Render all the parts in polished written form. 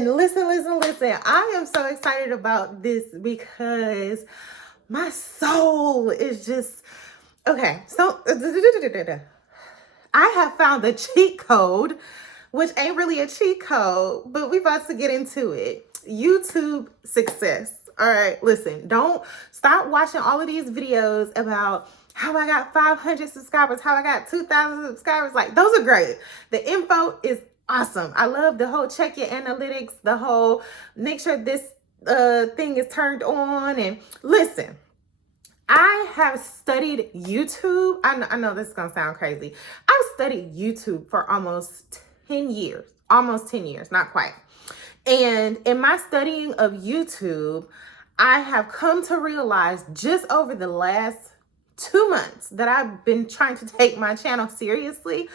Listen. I am so excited about this because my soul is just okay. So I have found the cheat code, which ain't really a cheat code, but we about to get into it. YouTube success. All right, listen, don't stop watching all of these videos about how I got 500 subscribers, how I got 2,000 subscribers. Like, those are great. The info is awesome. I love the whole check your analytics, the whole make sure this thing is turned on. And listen, I have studied YouTube. I know this is going to sound crazy. I've studied YouTube for almost 10 years, not quite. And in my studying of YouTube, I have come to realize just over the last 2 months that I've been trying to take my channel seriously,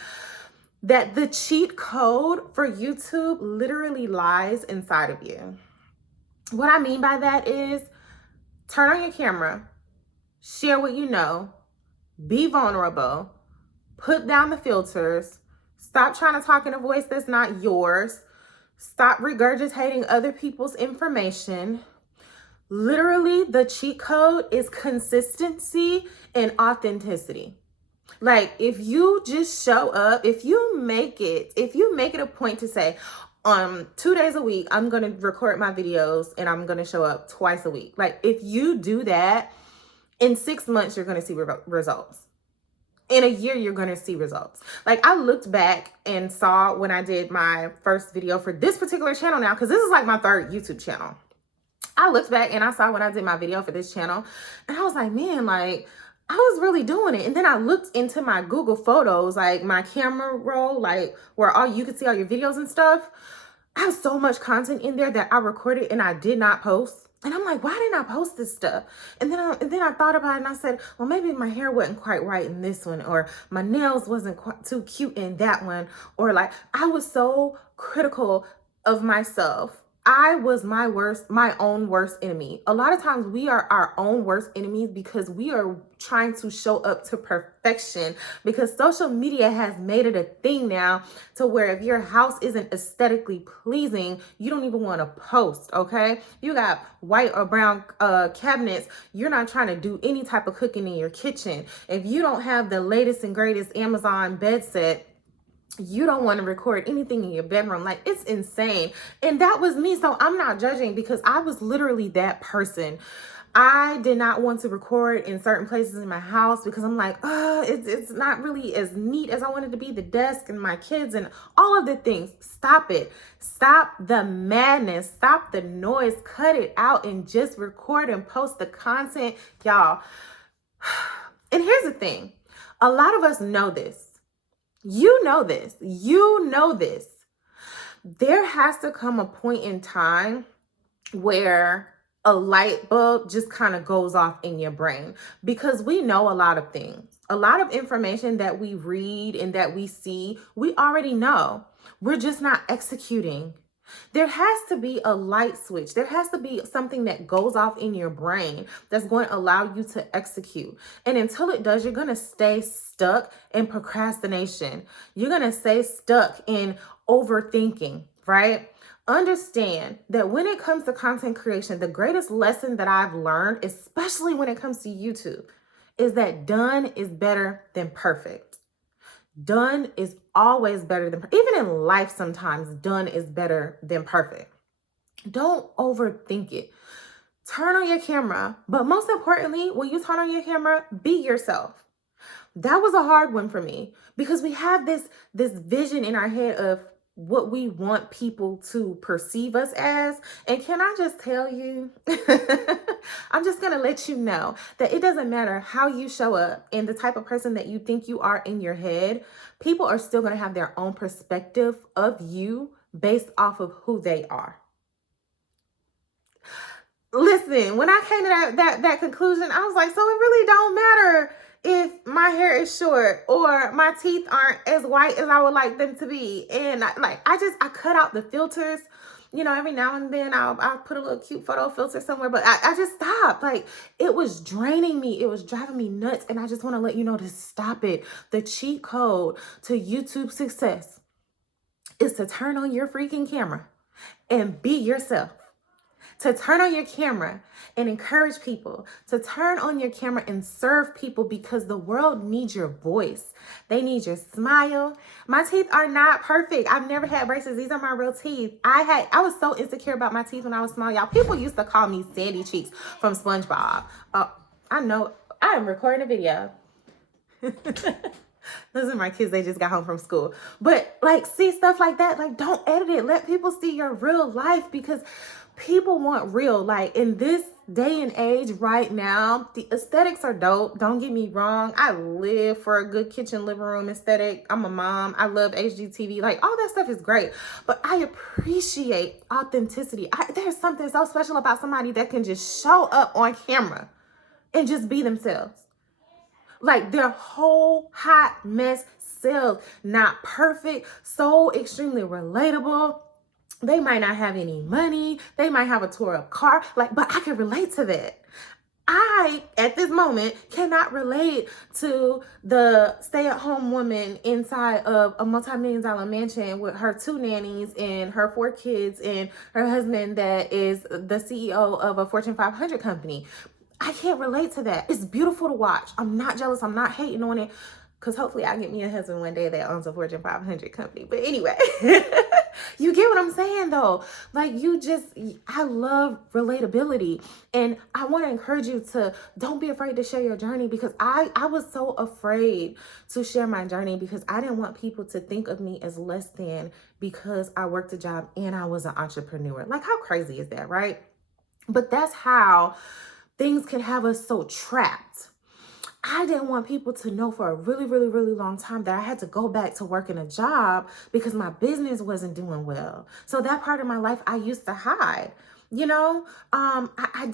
that the cheat code for YouTube literally lies inside of you. What I mean by that is turn on your camera, share what you know, be vulnerable, put down the filters, stop trying to talk in a voice that's not yours, stop regurgitating other people's information. Literally, the cheat code is consistency and authenticity. Like, if you just show up, if you make it a point to say, 2 days a week, I'm going to record my videos and I'm going to show up twice a week. Like, if you do that, in 6 months, you're going to see results. In a year, you're going to see results. Like, I looked back and saw when I did my first video for this particular channel now, because this is like my third YouTube channel. I looked back and I saw when I did my video for this channel and I was like, man, like, I was really doing it. And then I looked into my Google Photos, like my camera roll, like where you could see all your videos and stuff. I have so much content in there that I recorded and I did not post. And I'm like, why didn't I post this stuff? And then I thought about it and I said, well, maybe my hair wasn't quite right in this one, or my nails wasn't quite too cute in that one. Or like, I was so critical of myself. I was my own worst enemy. A lot of times we are our own worst enemies because we are trying to show up to perfection, because social media has made it a thing now to where if your house isn't aesthetically pleasing, you don't even want to post, okay? You got white or brown cabinets, you're not trying to do any type of cooking in your kitchen. If you don't have the latest and greatest Amazon bed set, you don't want to record anything in your bedroom. Like, it's insane. And that was me. So I'm not judging, because I was literally that person. I did not want to record in certain places in my house because I'm like, it's not really as neat as I wanted to be. The desk and my kids and all of the things. Stop it. Stop the madness. Stop the noise. Cut it out and just record and post the content, y'all. And here's the thing. A lot of us know this. You know this. There has to come a point in time where a light bulb just kind of goes off in your brain, because we know a lot of things. A lot of information that we read and that we see, we already know. We're just not executing. There has to be a light switch. There has to be something that goes off in your brain that's going to allow you to execute. And until it does, you're going to stay stuck in procrastination. You're going to stay stuck in overthinking, right? Understand that when it comes to content creation, the greatest lesson that I've learned, especially when it comes to YouTube, is that done is better than perfect. Done is always better than, even in life, sometimes done is better than perfect. Don't overthink it. Turn on your camera, but most importantly, when you turn on your camera, be yourself. That was a hard one for me, because we have this vision in our head of what we want people to perceive us as. And can I just tell you, I'm just going to let you know that it doesn't matter how you show up and the type of person that you think you are in your head. People are still going to have their own perspective of you based off of who they are. Listen, when I came to that conclusion, I was like, so it really don't matter if my hair is short or my teeth aren't as white as I would like them to be. And I cut out the filters. You know, every now and then I'll put a little cute photo filter somewhere, but I just stopped. Like, it was draining me. It was driving me nuts. And I just want to let you know to stop it. The cheat code to YouTube success is to turn on your freaking camera and be yourself. To turn on your camera and encourage people, to turn on your camera and serve people, because the world needs your voice. They need your smile. My teeth are not perfect. I've never had braces. These are my real teeth. I was so insecure about my teeth when I was small, y'all. People used to call me Sandy Cheeks from SpongeBob. I know I am recording a video. Those are my kids. They just got home from school. But like, see stuff like that. Like, don't edit it. Let people see your real life, because people want real. Like, in this day and age right now, the aesthetics are dope. Don't get me wrong. I live for a good kitchen living room aesthetic. I'm a mom. I love HGTV. Like, all that stuff is great. But I appreciate authenticity. There's something so special about somebody that can just show up on camera and just be themselves. Like, their whole hot mess selves. Not perfect, so extremely relatable. They might not have any money. They might have a tore up car. Like, but I can relate to that. I, at this moment, cannot relate to the stay-at-home woman inside of a multi-million-dollar mansion with her 2 nannies and her 4 kids and her husband that is the CEO of a Fortune 500 company. I can't relate to that. It's beautiful to watch. I'm not jealous. I'm not hating on it, because hopefully I get me a husband one day that owns a Fortune 500 company. But anyway, you get what I'm saying though. Like, I love relatability. And I want to encourage you to don't be afraid to share your journey, because I was so afraid to share my journey, because I didn't want people to think of me as less than because I worked a job and I was an entrepreneur. Like, how crazy is that, right? But that's how things can have us so trapped. I didn't want people to know for a really, really, really long time that I had to go back to working a job because my business wasn't doing well. So that part of my life I used to hide. You know, I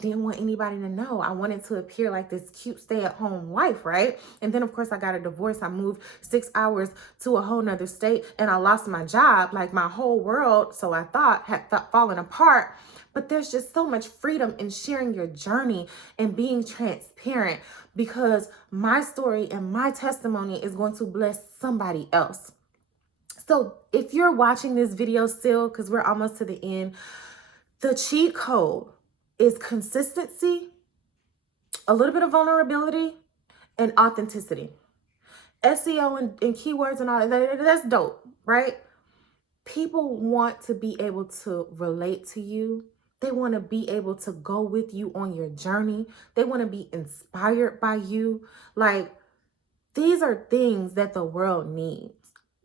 didn't want anybody to know. I wanted to appear like this cute stay-at-home wife, right? And then of course I got a divorce. I moved 6 hours to a whole nother state and I lost my job. Like, my whole world, so I thought, had fallen apart. But there's just so much freedom in sharing your journey and being transparent, because my story and my testimony is going to bless somebody else. So if you're watching this video still, because we're almost to the end, the cheat code is consistency, a little bit of vulnerability, and authenticity. SEO and keywords and all that, that's dope, right? People want to be able to relate to you. They want to be able to go with you on your journey. They want to be inspired by you. Like, these are things that the world needs.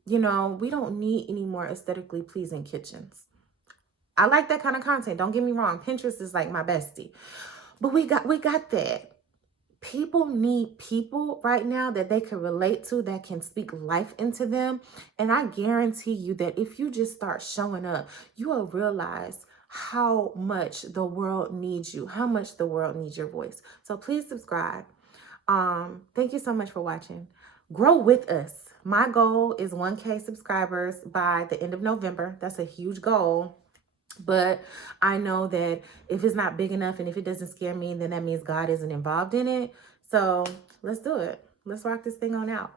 You know, we don't need any more aesthetically pleasing kitchens. I like that kind of content. Don't get me wrong. Pinterest is like my bestie. But we got that. People need people right now that they can relate to, that can speak life into them. And I guarantee you that if you just start showing up, you will realize how much the world needs you, how much the world needs your voice. So please subscribe. Thank you so much for watching. Grow with us. My goal is 1K subscribers by the end of November. That's a huge goal. But I know that if it's not big enough and if it doesn't scare me, then that means God isn't involved in it. So let's do it. Let's rock this thing on out.